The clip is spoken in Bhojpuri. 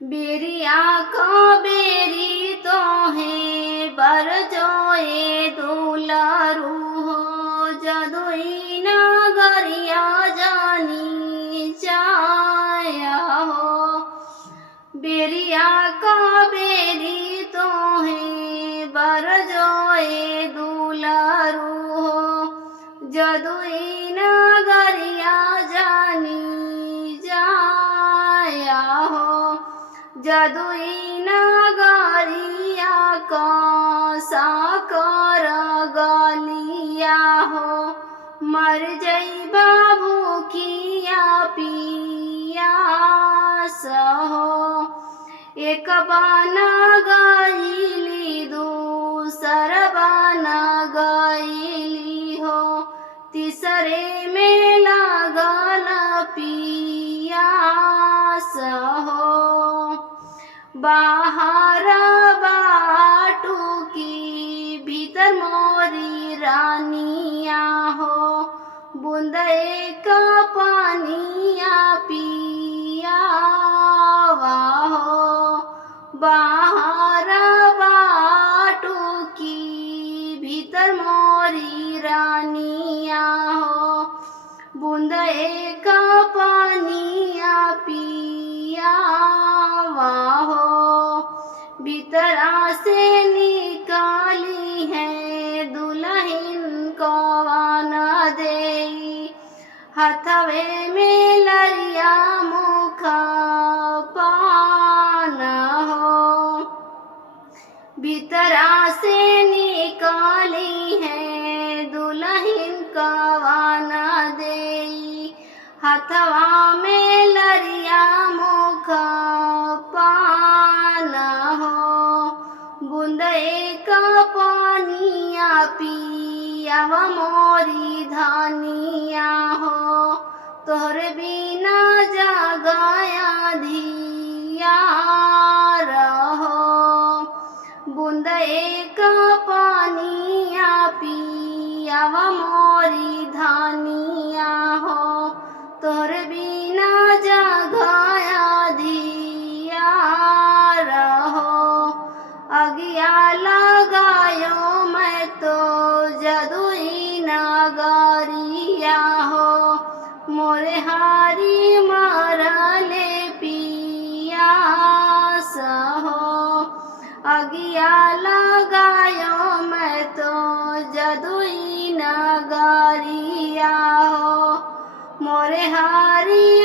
बेरिया का बेरी तो है बर जोए दुलारू हो जदुई नगरिया जानी जाया हो। बेरिया का बेरी तो है बर जोए दुलारू हो जदुई नगरिया जानी जाया हो। जदुई नगरिया का साकर गलिया हो मर जइबा भूखिया पियास हो। एक बाना गईली दूसर बाना गईली हो तीसरे में लागल पियास हो। बाहर बाटू की भीतर मोरी रानिया हो बूंद एक पानिया पियावा हो। बाहर बाटू की भीतर मोरी रानिया हो बूंद एक पानिया पियावा हो। भीतरा से निकाली है दुल्हन को वाना देई हथवे में लरिया मुखा पान हो। भीतरा से निकाली है दुल्हन का वाना देई हथवा में लरिया मुखा पान हो। बूंद एक पानिया पियावा मोरी धानिया हो तोहरे बिना जगाया धिया रहो। बूंद एक पानिया पियावा मोरी धानिया हो तोहरे बिना जगाया धिया रहो। अगिया लगायो मैं तो जदुई नगरिया हो मोरे हारी मारले पियास हो। अगिया लगायो मैं तो जदुई नगरिया हो मोरे हारी